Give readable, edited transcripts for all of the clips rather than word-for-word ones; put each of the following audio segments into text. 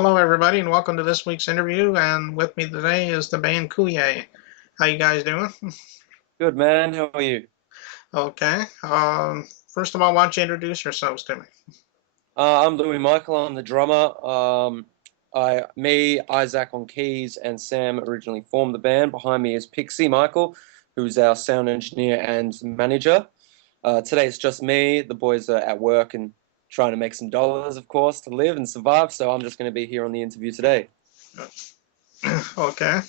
Hello, everybody, and welcome to this week's interview. And with me today is the band Kooyeh. How you guys doing? Good man, how are you? Okay. First of all, why don't you introduce yourselves to me? I'm Louie Michael. I'm the drummer. Isaac on keys, and Sam originally formed the band. Behind me is Pixie Michael, who's our sound engineer and manager. Today it's just me. The boys are at work and trying to make some dollars, of course, to live and survive. So I'm just going to be here on the interview today. Okay.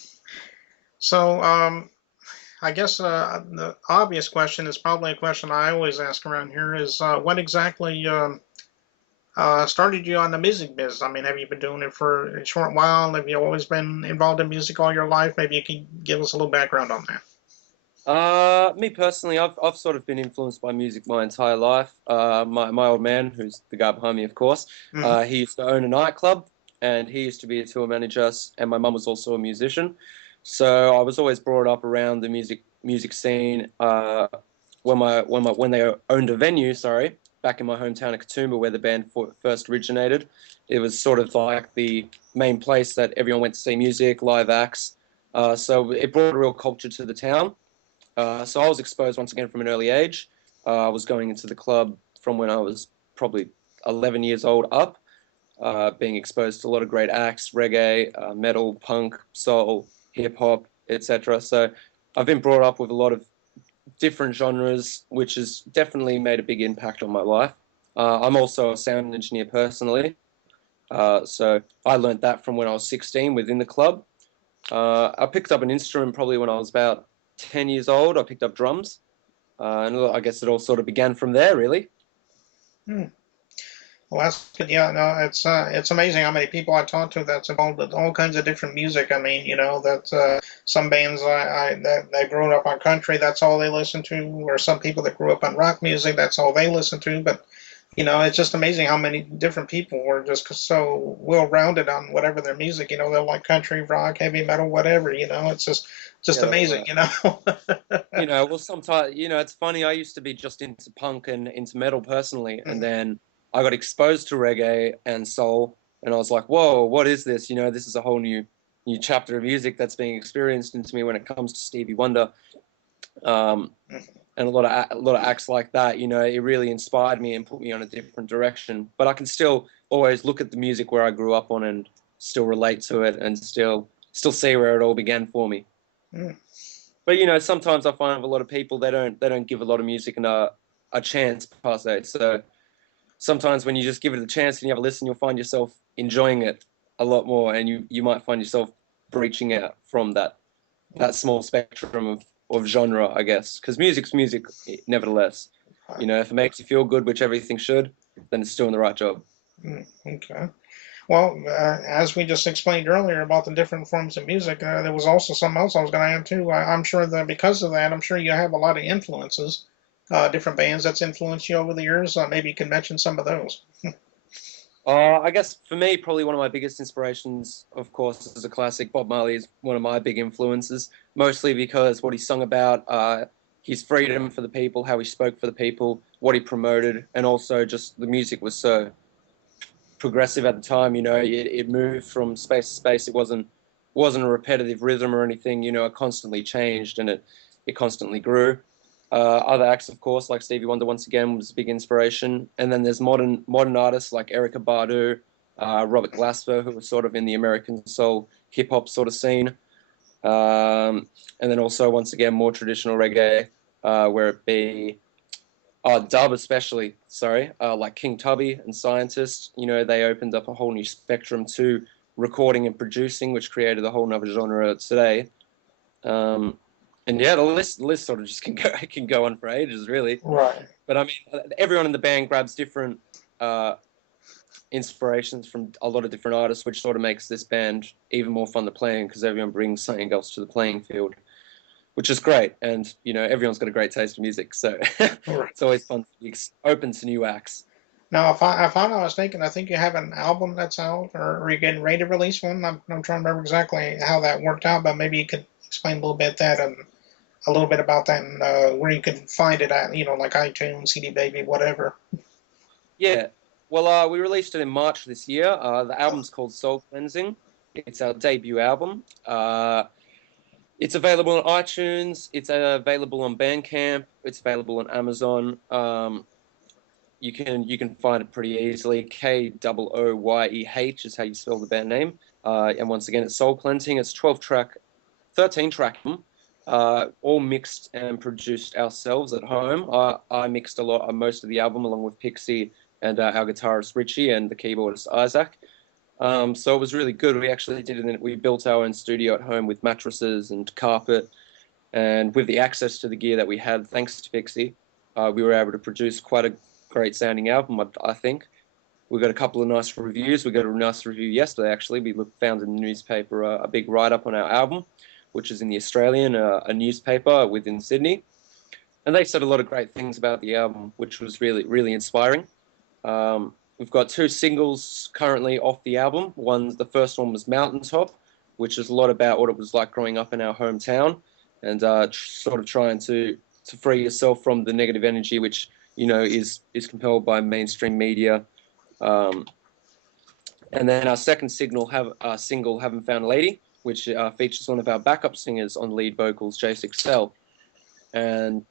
So, I guess the obvious question is probably a question I always ask around here is what exactly started you on the music biz? I mean, have you been doing it for a short while? Have you always been involved in music all your life? Maybe you can give us a little background on that. Me personally, I've sort of been influenced by music my entire life. My old man, who's the guy behind me, of course, Hmm. he used to own a nightclub, and he used to be a tour manager, and my mum was also a musician. So I was always brought up around the music scene. When they owned a venue, sorry, back in my hometown of Katoomba, where the band first originated, it was sort of like the main place that everyone went to see music, live acts. So it brought a real culture to the town. So I was exposed once again from an early age. I was going into the club from when I was probably 11 years old up, being exposed to a lot of great acts, reggae, metal, punk, soul, hip hop, etc. So I've been brought up with a lot of different genres, which has definitely made a big impact on my life. I'm also a sound engineer personally. So I learned that from when I was 16 within the club. I picked up an instrument probably when I was about 10 years old. I picked up drums. And I guess it all sort of began from there, really. Hmm. Well, that's good. Yeah, no, it's amazing how many people I talk to that's involved with all kinds of different music. I mean, that some bands that they grew up on country, that's all they listen to, or some people that grew up on rock music, that's all they listen to. But it's just amazing how many different people were just so well-rounded on whatever their music. They're like country, rock, heavy metal, whatever. It's just Yeah, that's amazing. right. Well, sometimes, it's funny. I used to be just into punk and into metal personally, and then I got exposed to reggae and soul, and I was like, "Whoa, what is this?" This is a whole new chapter of music that's being experienced into me when it comes to Stevie Wonder, um, and a lot of acts like that. It really inspired me and put me on a different direction. But I can still always look at the music where I grew up on and still relate to it, and still see where it all began for me. But sometimes I find with a lot of people they don't give a lot of music a chance per se. So sometimes when you just give it a chance and you have a listen, you'll find yourself enjoying it a lot more, and you might find yourself breaching out from that small spectrum of genre, I guess, because music's music, nevertheless. If it makes you feel good, which everything should, then it's doing the right job. Okay. Well, as we just explained earlier about the different forms of music, there was also something else I was going to add too. I'm sure that because of that, I'm sure you have a lot of influences, different bands that's influenced you over the years. Maybe you can mention some of those. I guess for me, probably one of my biggest inspirations, of course, is a classic. Bob Marley is one of my big influences, mostly because what he sung about, his freedom for the people, how he spoke for the people, what he promoted, and also just the music was so progressive at the time. It moved from space to space. It wasn't a repetitive rhythm or anything. It constantly changed and it constantly grew. Other acts, of course, like Stevie Wonder, once again, was a big inspiration. And then there's modern artists like Erykah Badu, Robert Glasper, who was sort of in the American soul hip hop sort of scene. And then also, once again, more traditional reggae, where it be dub especially, sorry, like King Tubby and Scientist. They opened up a whole new spectrum to recording and producing, which created a whole nother genre today. Um, and yeah, the list sort of just can go it can go on for ages, really. Right. But I mean, everyone in the band grabs different uh, inspirations from a lot of different artists, which sort of makes this band even more fun to play in because everyone brings something else to the playing field, which is great. And everyone's got a great taste in music, so Right. it's always fun to be open to new acts. Now, if I'm not mistaken, I think you have an album that's out, or you're getting ready to release one. I'm trying to remember exactly how that worked out, but maybe you could explain a little bit that and a little bit about that and where you can find it at, like iTunes, CD Baby, whatever. Yeah. Well, we released it in March this year. The album's called Soul Cleansing. It's our debut album. It's available on iTunes. It's available on Bandcamp. It's available on Amazon. You can find it pretty easily. Kooyeh is how you spell the band name. And once again, it's Soul Cleansing. It's 13 track album, all mixed and produced ourselves at home. I mixed most of the album along with Pixie and our guitarist Richie and the keyboardist Isaac. So it was really good. We actually did it. We built our own studio at home with mattresses and carpet, and with the access to the gear that we had, thanks to Pixie, we were able to produce quite a great sounding album. I think we got a couple of nice reviews. We got a nice review yesterday. Actually, we found in the newspaper a big write up on our album, which is in the Australian, a newspaper within Sydney, and they said a lot of great things about the album, which was really really inspiring. We've got 2 singles currently off the album. The first one was Mountaintop, which is a lot about what it was like growing up in our hometown, and sort of trying to free yourself from the negative energy, which is compelled by mainstream media. And then our second single, Haven't Found a Lady, which features one of our backup singers on lead vocals, J6L, and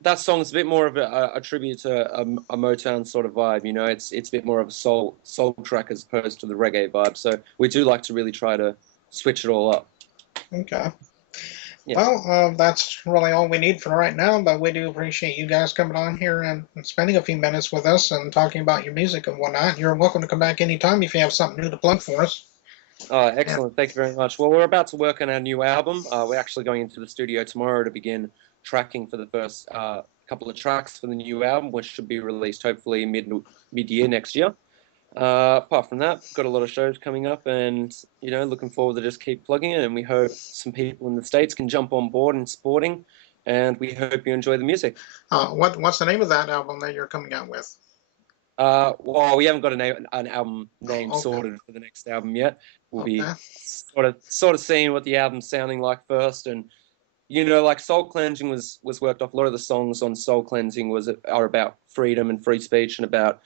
that song's a bit more of a tribute to a Motown sort of vibe. It's a bit more of a soul track as opposed to the reggae vibe. So we do like to really try to switch it all up. Okay. Yeah. Well, that's really all we need for right now, but we do appreciate you guys coming on here and spending a few minutes with us and talking about your music and whatnot. You're welcome to come back anytime if you have something new to plug for us. Excellent. Yeah. Thank you very much. Well, we're about to work on our new album. We're actually going into the studio tomorrow to begin tracking for the first couple of tracks for the new album, which should be released hopefully mid-year next year. Apart from that, got a lot of shows coming up, and looking forward to just keep plugging it. And we hope some people in the States can jump on board and supporting. And we hope you enjoy the music. What's the name of that album that you're coming out with? Well, we haven't got an album name Okay. sorted for the next album yet. We'll Okay. be sort of seeing what the album's sounding like first, and like Soul Cleansing was worked off. A lot of the songs on Soul Cleansing are about freedom and free speech, and about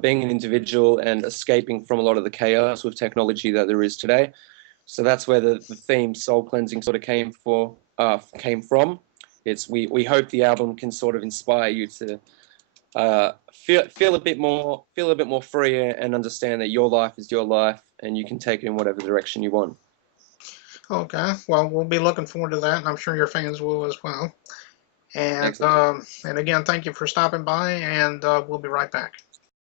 being an individual and escaping from a lot of the chaos with technology that there is today. So that's where the theme Soul Cleansing sort of came from. We hope the album can sort of inspire you to feel a bit more free, and understand that your life is your life and you can take it in whatever direction you want. Okay. Well, we'll be looking forward to that, and I'm sure your fans will as well. And Excellent. and again, thank you for stopping by, and we'll be right back.